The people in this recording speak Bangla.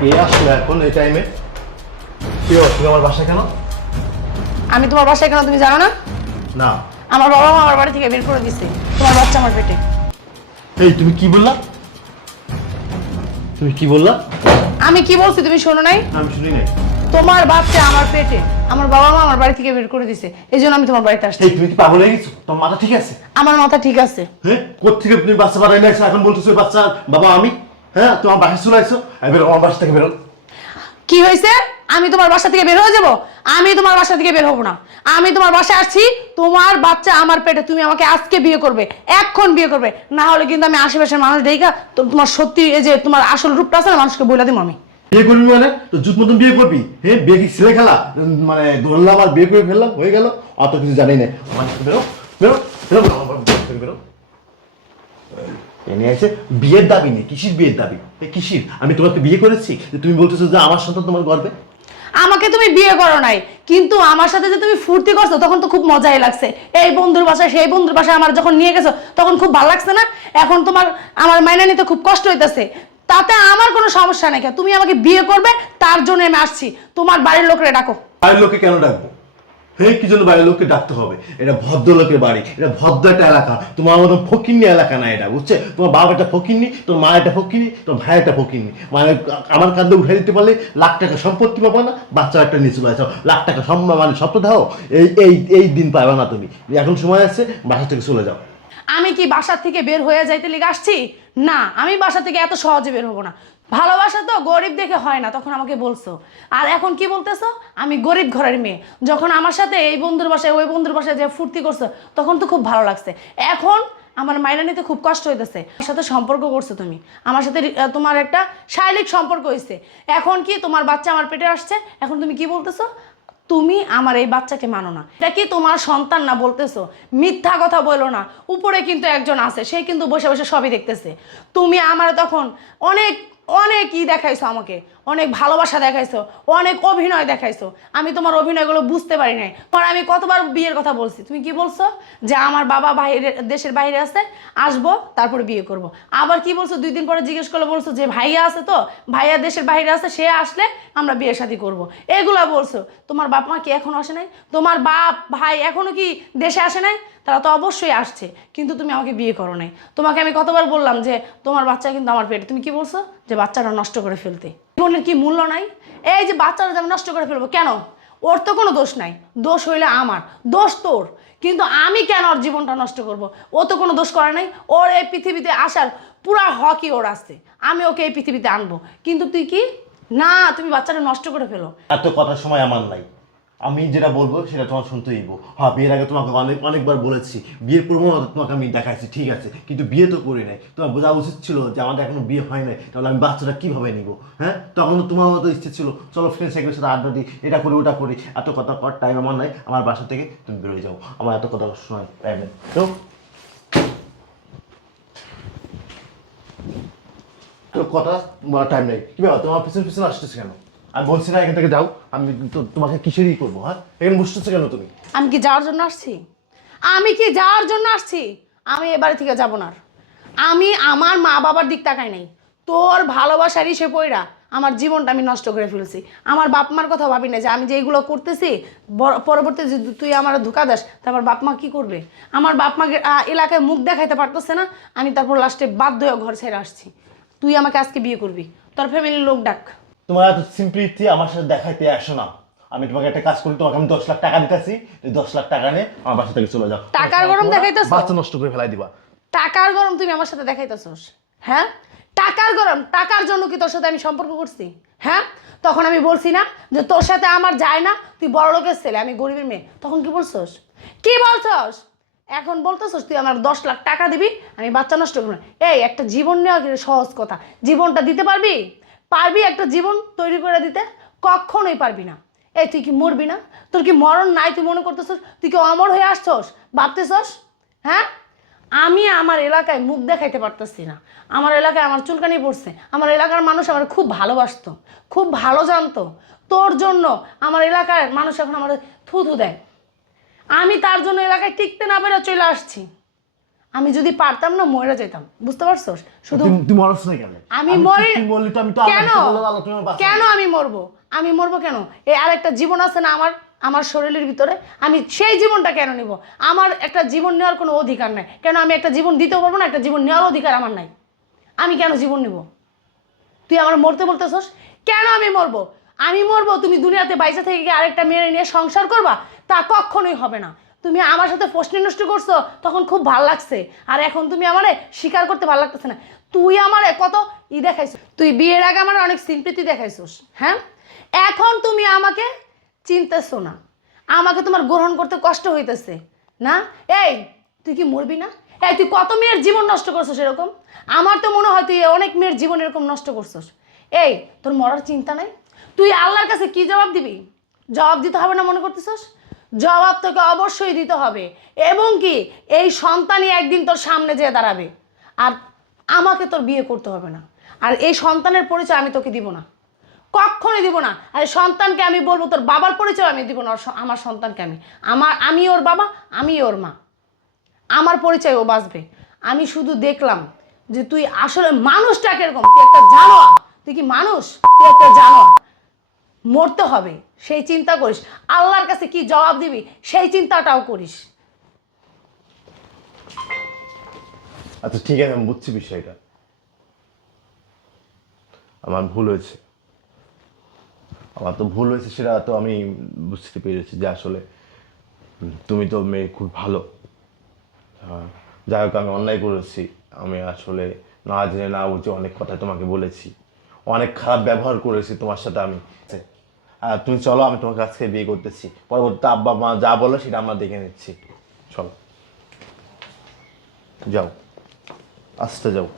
কে আসলো এখন এই টাইমে? কে তুমি আমার বাসায় কেন? আমি তোমার বাসায় কেন তুমি জানো না? না। আমার বাবা মা আমার বাড়ি থেকে বের করে দিছে তোমার বাচ্চা আমার পেটে। এই তুমি কি বললা? তুমি কি বললা? আমি কি বলছি তুমি শোনো নাই? আমি শুনি নাই। তোমার বাচ্চা আমার পেটে, আমার বাবা মা আমার বাড়ি থেকে বের করে দিছে, এই জন্য আমি তোমার বাড়িতে আসছি। এই তুমি কি পাগল হয়ে গেছো? তোমার মাথা ঠিক আছে? আমার মাথা ঠিক আছে। হ্যাঁ, কোত্থেকে তুমি বাচ্চা বাড়াই নাইছো এখন বলতেছো বাচ্চা বাবা আমি? হ্যাঁ, তোমার বাসায় চলে আসছো, এবার আমার বাসা থেকে বেরো। কি হয়েছে? আমি তোমার বাসা থেকে বের হয়ে যাব? আমি তোমার বাসা থেকে বের হব না। আমি তোমার বাসায় আসছি, তোমার বাচ্চা আমার পেটে, তুমি আমাকে আজকে বিয়ে করবে, এখন বিয়ে করবে, না হলে কিন্তু আমি আশেপাশের মানুষ দেখা তোমার সত্যি এই যে তোমার আসল রূপটা আছে না মানুষকে বলে দিব আমি। বিয়ে করবি মানে তো জুত মতন বিয়ে করবি? হ্যাঁ, বিয়ে কি ছেলে খেলা? মানে ধরলাম আর বিয়ে করে ফেললাম, হয়ে গেল, অত কিছু জানি না। আমার সাথে বেরো, বেরো, বেরো, বেরো, আমার বাসা থেকে বেরো। এনে আছে বিয়ের দাবি নেই। কিসির বিয়ের দাবি? কিসির? আমি তোমাকে বিয়ে করেছি যে তুমি বলতেছো যে আমার সন্তান তোমার গর্বে? আমাকে তুমি বিয়ে করো নাই, কিন্তু আমার সাথে যে তুমি ফুর্তি করছো তখন তো খুব মজাই লাগছে। এই বন্ধুর বাসায় সেই বন্ধুর বাসায় আমার যখন নিয়ে গেছো তখন খুব ভালো লাগছে না? এখন তোমার আমার মাইনা নিতে খুব কষ্ট হইতেছে, তাতে আমার কোনো সমস্যা নাই। তুমি আমাকে বিয়ে করবে তার জন্য আমি আসছি, তোমার বাড়ির লোকরে ডাকো। বাড়ির লোককে কেন ডাকবো? হ্যাঁ, কি জন্য বাড়ির লোককে ডাকতে হবে? এটা ভদ্রলোকের বাড়ি, এটা ভদ্র একটা এলাকা। তোমার মতো ফকিন্নি এলাকা না এটা, বুঝছে? তোমার বাবা একটা ফকিন্নি, তোমার মা একটা ফকিন্নি, তোমার ভাই একটা ফকিন্নি। মানে আমার কাঁধে উঠে দিতে পারলে লাখ টাকা সম্পত্তি পাবো না, বাচ্চা একটা নিচু আছে লাখ টাকা মানে স্বপ্ন দাও। এই এই এই দিন পাবে না তুমি। এখন সময় আছে, বাসা থেকে চলে যাও। আমি কি বাসা থেকে বের হয়ে যাইতে লিগে আসছি? না, আমি বাসা থেকে এত সহজে বের হবো না। ভালোবাসা তো গরিব দেখে হয় না, তখন আমাকে বলছো। আর এখন কি বলতেছো? আমি গরিব ঘরের মেয়ে। যখন আমার সাথে এই বন্ধুর বাসায় ওই বন্ধুর বাসায় যে ফুর্তি করছো তখন তো খুব ভালো লাগছে, এখন আমার মাইনা নিতে খুব কষ্ট হইতেছে। আমার সাথে সম্পর্ক করছো তুমি, আমার সাথে তোমার একটা শারীরিক সম্পর্ক হয়েছে। এখন কি তোমার বাচ্চা আমার পেটে আসছে, এখন তুমি কি বলতেছো? তুমি আমার এই বাচ্চাকে মানো না, এটা কি তোমার সন্তান না বলতেছো? মিথ্যা কথা বলো না, উপরে কিন্তু একজন আছে, সে কিন্তু বসে বসে সবই দেখতেছে। তুমি আমার তখন অনেক অনেক দেখাইছো, আমাকে অনেক ভালোবাসা দেখাইছো, অনেক অভিনয় দেখাইছো, আমি তোমার অভিনয়গুলো বুঝতে পারি নাই। পর আমি কতবার বিয়ের কথা বলছি, তুমি কি বলছো? যে আমার বাবা বাইরে, দেশের বাইরে আছে, আসবো তারপরে বিয়ে করব। আবার কি বলছো 2 দিন পরে জিজ্ঞেস করলে বলছো যে ভাইয়া আছে, তো ভাইয়া দেশের বাইরে আছে, সে আসলে আমরা বিয়ে শাদী করব, এগুলা বলছো। তোমার বাপ মা কি এখনো আসে নাই? তোমার বাপ ভাই এখনো কি দেশে আসে নাই? তারা তো অবশ্যই আসছে, কিন্তু তুমি আমাকে বিয়ে করো নাই। তোমাকে আমি কতবার বললাম যে তোমার বাচ্চা কিন্তু আমার পেটে, তুমি কি বলছো? যে বাচ্চাটা নষ্ট করে ফেলতে। জীবনের কি মূল্য নাই? এই যে বাচ্চাটা যে আমি নষ্ট করে ফেলবো কেন? ওর তো কোনো দোষ নাই, দোষ হইলে আমার, দোষ তোর। কিন্তু আমি কেন ওর জীবনটা নষ্ট করব? ও তো কোনো দোষ করে নাই, ওর এই পৃথিবীতে আসার পুরা হকই ওর আছে, আমি ওকে এই পৃথিবীতে আনবো। কিন্তু তুই কি না, তুমি বাচ্চাটা নষ্ট করে ফেলো। এত কথার সময় আমার নাই। আমি যেটা বলবো সেটা তোমার শুনতে হইব। হ্যাঁ, বিয়ের আগে তোমাকে অনেকবার বলেছি, বিয়ের প্রবণতা তোমাকে আমি দেখাইছি, ঠিক আছে, কিন্তু বিয়ে তো করি নাই। তোমার বোঝা উচিত ছিল যে আমাদের এখনো বিয়ে হয় নাই, তাহলে আমি বাচ্চাটা কিভাবে নিব? হ্যাঁ, তখন তো তোমার মতো ইচ্ছে ছিল চলো ফ্রেন্ড সাইকেলের সাথে আড্ডা দিই, এটা করি ওটা করি। এত কথা কর টাইম আমার নাই, আমার বাসা থেকে তুমি বেরোয় যাও, আমার এত কথা শোনার টাইম নেই। তো তো কথা বলার টাইম নেই। কি ব্যাপার, তোমার পিছনে পিছনে আসতেছে কেন? আমি বলছি না এখান থেকে যাও, আমি তো তোমাকে কিসেরই করবো? হ্যাঁ, এখানে বসতেছে কেন তুমি? আমি কি যাওয়ার জন্য আসছি? আমি কি যাওয়ার জন্য আসছি? আমি এ বাড়ি থেকে যাবো না আর। আমি আমার মা বাবার দিক তাকাই নাই, তোর ভালোবাসার ইসে পইরা আমার জীবনটা আমি নষ্ট করে ফেলেছি। আমার বাপ মার কথা ভাবি না যে আমি যে এইগুলো করতেছি পরবর্তী যে তুই আমার ধোকা দাস, তারপর বাপ মা কি করবে? আমার বাপ মা এলাকায় মুখ দেখাইতে পারতেছে না, আমি তারপর লাস্টে বাধ্য হয়ে ঘর ছেড়ে আসছি। তুই আমাকে আজকে বিয়ে করবি, তোর ফ্যামিলির লোক ডাক। তোমার এত সিম্পলিটি আমার সাথে দেখাইতে আসো না। আমি তোমাকে একটা কাজ করি, তোমাকে আমি 10 লাখ টাকা দিতেছি, তুই 10 লাখ টাকা নিয়ে আমার বাসা থেকে চলে যাও। টাকার গরম দেখাইতেছো? বাচ্চা নষ্ট করে ফেলাই দিবা। টাকার গরম তুমি আমার সাথে দেখাইতেছস? হ্যাঁ, টাকার গরম। টাকার জন্য কি তোর সাথে আমি সম্পর্ক করছি? হ্যাঁ, তখন আমি বলছি না যে তোর সাথে আমার যায় না, তুই বড় লোকের ছেলে, আমি গরিবের মেয়ে, তখন কি বলছস? কি বলছস? এখন বলতেছস তুই আমার 10 লাখ টাকা দিবি, আমি বাচ্চা নষ্ট করবো না। এই একটা জীবন নেওয়া কি সহজ কথা? জীবনটা দিতে পারবি? পারবি একটা জীবন তৈরি করে দিতে? কখনোই পারবি না। এই তুই কি মরবি না? তোর কি মরণ নাই? তুই মনে করতেছস তুই কি অমর হয়ে আসছস? ভাবতেছস? হ্যাঁ, আমি আমার এলাকায় মুখ দেখাইতে পারতেছি না। আমার এলাকায় আমার চুলকানি পড়ছে, আমার এলাকার মানুষ আমার খুব ভালোবাসতো, খুব ভালো জানতো। তোর জন্য আমার এলাকার মানুষ এখন আমার থু থু দেয়। আমি তার জন্য এলাকায় টিকতে না পেরে চলে আসছি। আমি যদি পারতাম না মরে যেতাম, বুঝতে পারছো? শুধু তুমি মরছ না কেন? আমি মরি তুমি বললি তো আমি তো কেন? আল্লাহর কাছে বললাম, আল্লাহ তোমার বাঁচাবে। কেন আমি মরবো? আমি মরবো কেন? এই আরেকটা জীবন আছে না আমার, আমার শরীরের ভিতরে, আমি সেই জীবনটা কেন নিব? আমার একটা জীবন নেওয়ার কোনো অধিকার নাই কেন? আমি একটা জীবন দিতেও পারবো না, একটা জীবন নেওয়ার অধিকার আমার নাই, আমি কেন জীবন নেব? তুই আমার মরতে বলতেছস? কেন আমি মরবো? আমি মরবো তুমি দুনিয়াতে বাইসা থেকে গিয়ে আরেকটা মেয়ে নিয়ে সংসার করবা? তা কখনোই হবে না। তুমি আমার সাথে প্রশ্ন নষ্ট করছো, তখন খুব ভাল লাগছে, আর এখন তুমি আমারে স্বীকার করতে ভালো লাগতেছে না। তুই আমারে কত দেখাইছ, তুই বিয়ের আগে আমার অনেক সিম্পেথি দেখাইছিস, হ্যাঁ? এখন তুমি আমাকে চিনতেছো না, আমাকে তোমার গ্রহণ করতে কষ্ট হইতেছে না? এই তুই কি মরবি না? এই তুই কত মেয়ের জীবন নষ্ট করছিস এরকম? আমার তো মনে হয় তুই অনেক মেয়ের জীবন এরকম নষ্ট করছিস। এই তোর মরার চিন্তা নাই? তুই আল্লাহর কাছে কি জবাব দিবি? জবাব দিতে হবে না মনে করতেছিস? জবাব তোকে অবশ্যই দিতে হবে, এবং কি এই সন্তানই একদিন তোর সামনে যেয়ে দাঁড়াবে, আর আমাকে তোর বিয়ে করতে হবে না, আর এই সন্তানের পরিচয় আমি তোকে দিব না, কখনোই দিব না। আর সন্তানকে আমি বলবো তোর বাবার পরিচয় আমি দিব না, আমার সন্তানকে আমি ওর বাবা, আমি ওর মা, আমার পরিচয় ও বাঁচবে। আমি শুধু দেখলাম যে তুই আসলে মানুষটা কিরকম, তুই একটা জানোয়ার। তুই কি মানুষ? তুই একটা জানোয়ার। মরতে হবে সেই চিন্তা করিস, আল্লাহর কাছে কি জবাব দিবি সেই চিন্তাটাও করিস। আচ্ছা ঠিক আছে, আমি বুঝছি বিষয়টা, আমার ভুল হয়েছে, আমার তো ভুল হয়েছে, সেটা তো আমি বুঝতে পেরেছি যে আসলে তুমি তো মেয়ে খুব ভালো। যাই হোক, আমি অন্যায় করেছি, আমি আসলে না জেনে না বুঝে অনেক কথা তোমাকে বলেছি, অনেক খারাপ ব্যবহার করেছি তোমার সাথে আমি। তুমি চলো, আমি তোমার কাছ থেকে বিয়ে করতেছি, পরবর্তী আব্বা মা যা বলো সেটা আমরা দেখে নিচ্ছি। চলো, যাও, আসতে যাও।